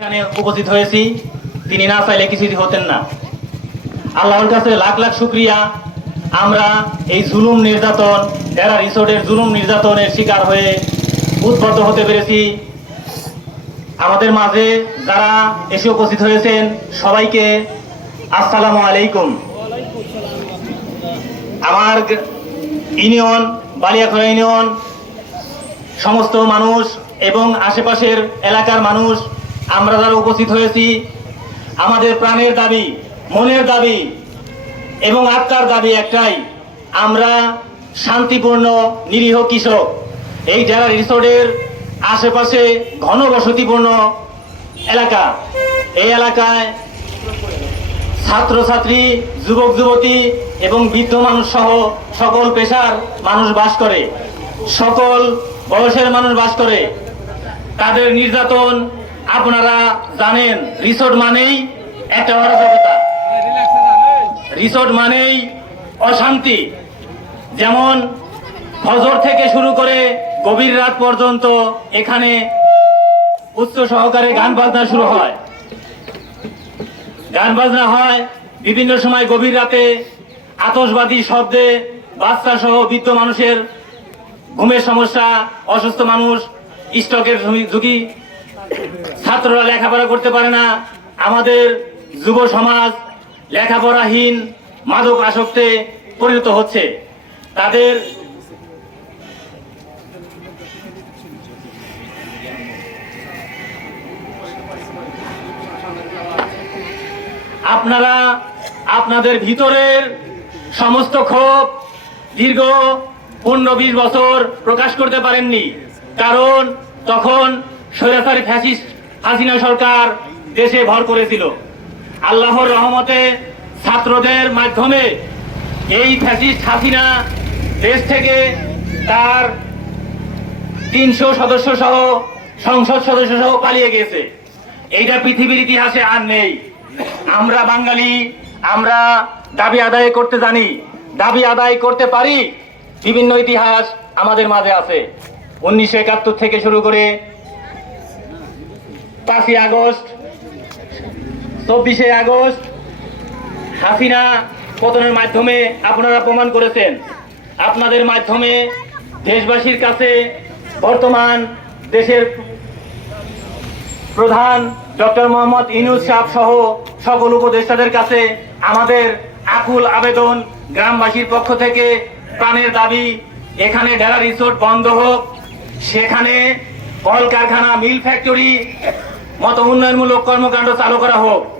এখানে উপস্থিত হয়েছি। তিনি না চাইলে কিছুই হতেন না। আল্লাহর কাছে লাখ লাখ শুক্রিয়া। আমরা এই জুলুম নির্যাতন যারা রিসোর্টের জুলুম নির্যাতনের শিকার হয়ে উদ্বুদ্ধ হতে পেরেছি। আমাদের মাঝে যারা এসে উপস্থিত হয়েছেন, সবাইকে আসসালামু আলাইকুম। আমার ইউনিয়ন বালিয়াখড়া ইউনিয়ন, সমস্ত মানুষ এবং আশেপাশের এলাকার মানুষ আমরা যারা উপস্থিত হয়েছি, আমাদের প্রাণের দাবি, মনের দাবি এবং আত্মার দাবি একটাই, আমরা শান্তিপূর্ণ, নিরীহ কৃষক। এই যারা রিসোর্টের আশেপাশে ঘনবসতিপূর্ণ এলাকা। এই এলাকায় ছাত্রছাত্রী, যুবক, যুবতী এবং বৃদ্ধ মানুষ সহ সকল পেশার মানুষ বাস করে। সকল বয়সের মানুষ বাস করে। তাদের নির্যাতন আপনারা জানেন, রিসোর্ট মানেই একটা অরাজকতা। রিসোর্ট মানেই অশান্তি। যেমন ফজর থেকে শুরু করে গভীর রাত পর্যন্ত এখানে উচ্চ সহকারে গান বাজনা শুরু হয়। গান বাজনা হয় বিভিন্ন সময় গভীর রাতে আতশবাদী শব্দে বাচ্চা সহ বৃদ্ধ মানুষের ঘুমের সমস্যা, অসুস্থ মানুষ, স্টকের ঝুঁকি ছাত্ররা লেখাপড়া করতে পারে না। আমাদের যুব সমাজ লেখাপড়াহীন মাদক আসক্তে পরিণত হচ্ছে। তাদের আপনারা আপনাদের ভিতরের সমস্ত ক্ষোভ দীর্ঘ পনেরো বিশ বছর প্রকাশ করতে পারেননি। কারণ তখন স্বৈরাচারী ফ্যাসিস্ট হাসিনা সরকার দেশে ভর করেছিল। আল্লাহর রহমতে ছাত্রদের মাধ্যমে এই ফ্যাসিস্ট হাসিনা দেশ থেকে তার তিনশো সদস্য সহ, সংসদ সদস্য সহ পালিয়ে গেছে এইটা পৃথিবীর ইতিহাসে আর নেই। আমরা বাঙালি, আমরা দাবি আদায় করতে জানি। দাবি আদায় করতে পারি, বিভিন্ন ইতিহাস আমাদের মাঝে আছে। উনিশশো একাত্তর থেকে শুরু করে পাঁচই আগস্ট, চব্বিশে আগস্ট। হাসিনা পতনের মাধ্যমে আপনারা প্রমাণ করেছেন। আপনাদের মাধ্যমে দেশবাসীর কাছে বর্তমান দেশের প্রধান ডক্টর মোহাম্মদ ইনুস সাহ সহ সকল উপদেষ্টাদের কাছে আমাদের আকুল আবেদন গ্রামবাসীর পক্ষ থেকে প্রাণের দাবি, এখানে ডেরা রিসোর্ট বন্ধ হোক, সেখানে কলকারখানা, মিল ফ্যাক্টরি মতো উন্নয়নমূলক কর্মকাণ্ড চালু করা হোক।